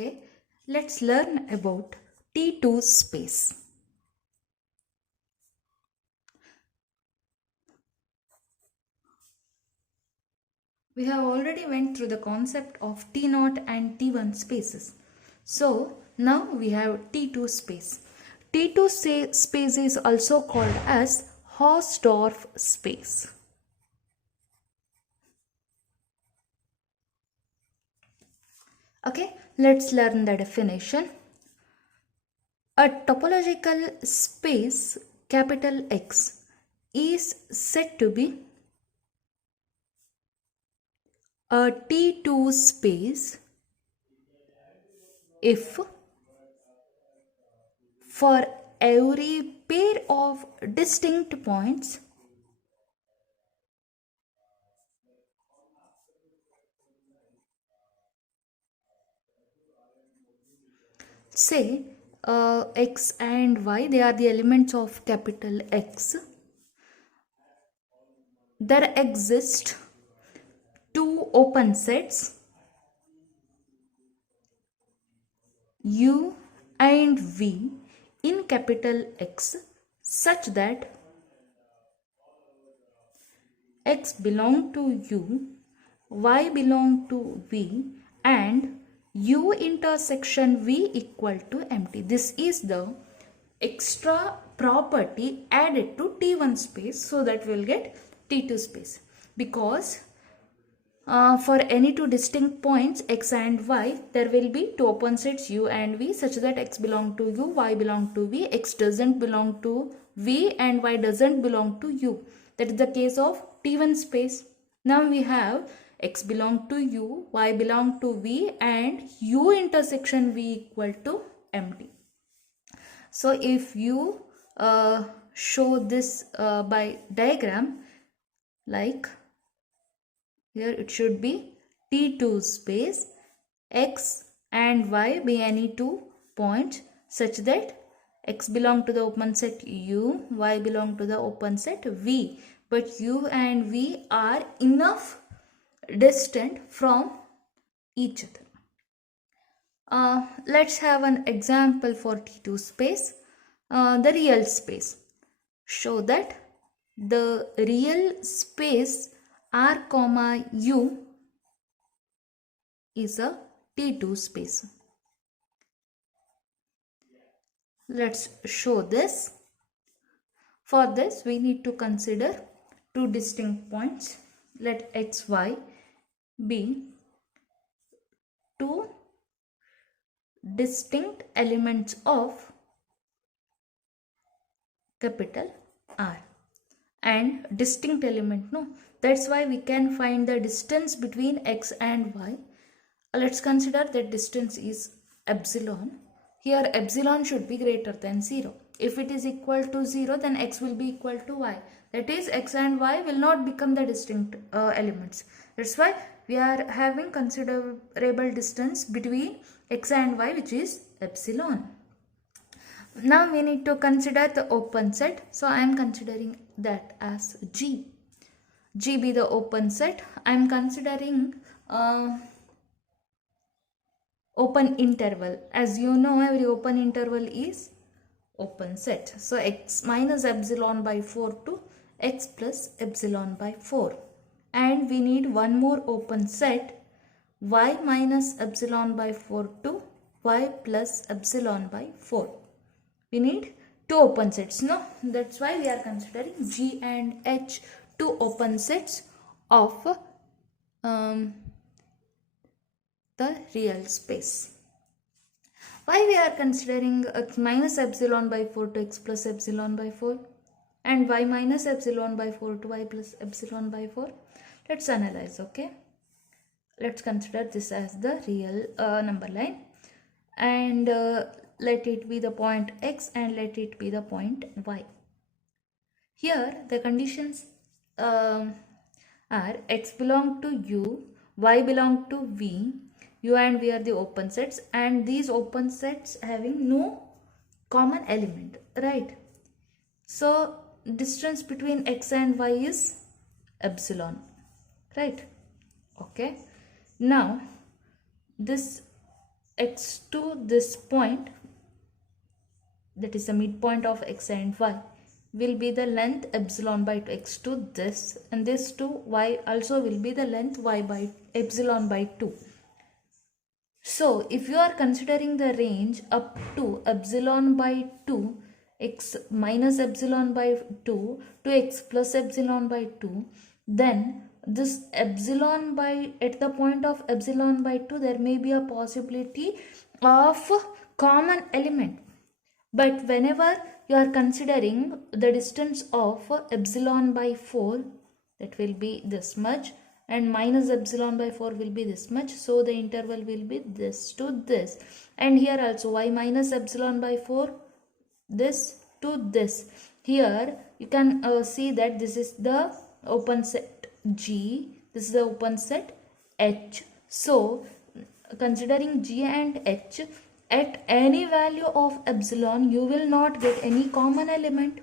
Okay, let's learn about T2 space. We have already went through the concept of T0 and T1 spaces. So now we have T2 space. T2 space is also called as Hausdorff space. Okay, let's learn the definition. A topological space capital X is said to be a T2 space if for every pair of distinct points say x and y, they are the elements of capital X, there exist two open sets u and v in capital X such that x belong to u, y belong to v, and u intersection v equal to empty. This is the extra property added to T1 space, so that we will get T2 space, because for any two distinct points x and y, there will be two open sets u and v such that x belong to u, y belong to v, x doesn't belong to v and y doesn't belong to u. That is the case of T1 space. Now we have x belong to u, y belong to v, and u intersection v equal to empty. So if you show this by diagram, like here it should be T2 space, x and y be any two points such that x belong to the open set u, y belong to the open set v, but u and v are enough distant from each other. Let's have an example for T2 space, the real space. Show that the real space R comma U is a T2 space. Let's show this. For this we need to consider two distinct points. Let x, y be two distinct elements of capital R. And distinct element, no, that's why we can find the distance between x and y. Let's consider that distance is epsilon. Here epsilon should be greater than 0. If it is equal to 0, then x will be equal to y. That is, x and y will not become the distinct elements. That's why we are having considerable distance between x and y, which is epsilon. Now we need to consider the open set. So I am considering that as G. G be the open set. I am considering open interval. As you know, every open interval is open set. So x minus epsilon by 4 to x plus epsilon by 4. And we need one more open set, y minus epsilon by 4 to y plus epsilon by 4. We need two open sets, no? That's why we are considering G and H, two open sets of the real space. Why we are considering x minus epsilon by 4 to x plus epsilon by 4 and y minus epsilon by 4 to y plus epsilon by 4? Let's analyze, okay? Let's consider this as the real number line, and let it be the point x and let it be the point y. Here the conditions are x belong to u, y belong to v, u and v are the open sets, and these open sets having no common element, right? So distance between x and y is epsilon, right? Okay. Now this x to this point, that is the midpoint of x and y, will be the length epsilon by 2 x to this, and this to y also will be the length y by epsilon by 2. So if you are considering the range up to epsilon by 2 x minus epsilon by 2 to x plus epsilon by 2, then this epsilon by, at the point of epsilon by 2, there may be a possibility of common element. But whenever you are considering the distance of epsilon by 4, that will be this much, and minus epsilon by 4 will be this much, so the interval will be this to this. And here also y minus epsilon by 4, this to this. Here you can see that this is the open set G, this is the open set H. So considering G and H, at any value of epsilon you will not get any common element.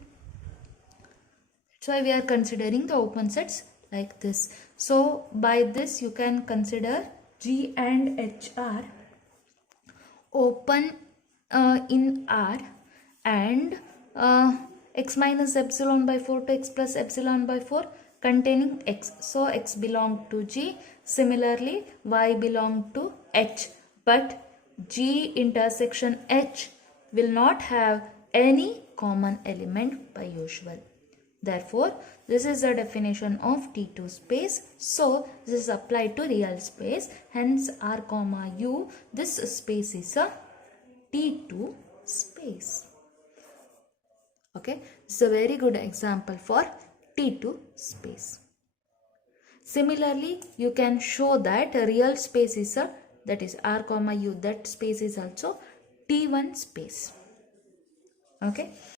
That's why we are considering the open sets like this. So by this you can consider G and H are open in R, and x minus epsilon by 4 to x plus epsilon by 4 containing x. So x belong to G, similarly y belong to H, but G intersection H will not have any common element by usual. Therefore, this is the definition of T2 space. So, this is applied to real space. Hence, R comma U, this space is a T2 space. Okay, this is a very good example for T2 space. Similarly, you can show that a real space is a, that is R comma U, that space is also T1 space. Okay.